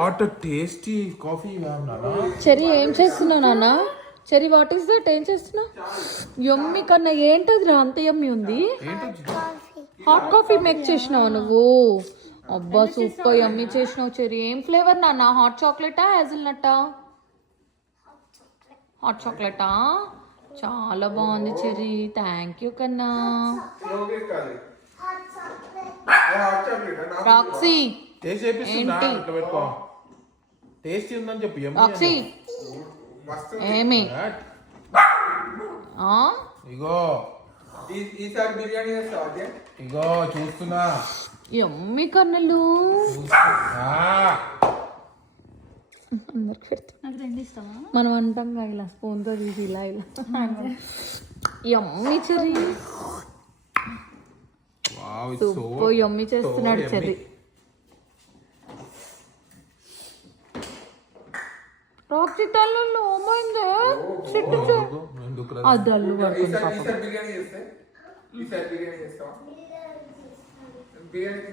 What tasty coffee cherry ఏం చేస్తున్నావు నాన్న? Cherry what is that? ఏం చేస్తున్నావు? యమ్మీ కన్నా ఏంటది అంత యమ్మీ ఉంది? హాట్ కాఫీ మేక్ చేసినావు నువ్వు? అబ్బా సూపర్ యమ్మీ చేసినావు చెరీ. ఏం ఫ్లేవర్ నాన్న? హాట్ చాక్లెటా హేజల్నట్టా? హాట్ చాక్లెటా? చాలా బాగుంది చెరీ. థ్యాంక్ యూ కన్నా. రాక్సీ ఏంటి? టేస్టీ ఉందని చెప్పి రాక్సీ ఏమి? ఇగో ఈసారి బిర్యానీ చేస్తావా? ఇగో చూస్తున్నా. యమ్మీ కన్నులు మనం అంటాంగా ఇలా స్పూన్ తో తీసి ఇలా ఇలా. యమ్మీ చెర్రీ. సూపర్ యమ్మీ చేస్తున్నాడు చెర్రీ. రాక్సీ తల్లు ఏమైంది? అది అల్లు పడుతుంది. బిర్యానీ చేస్తే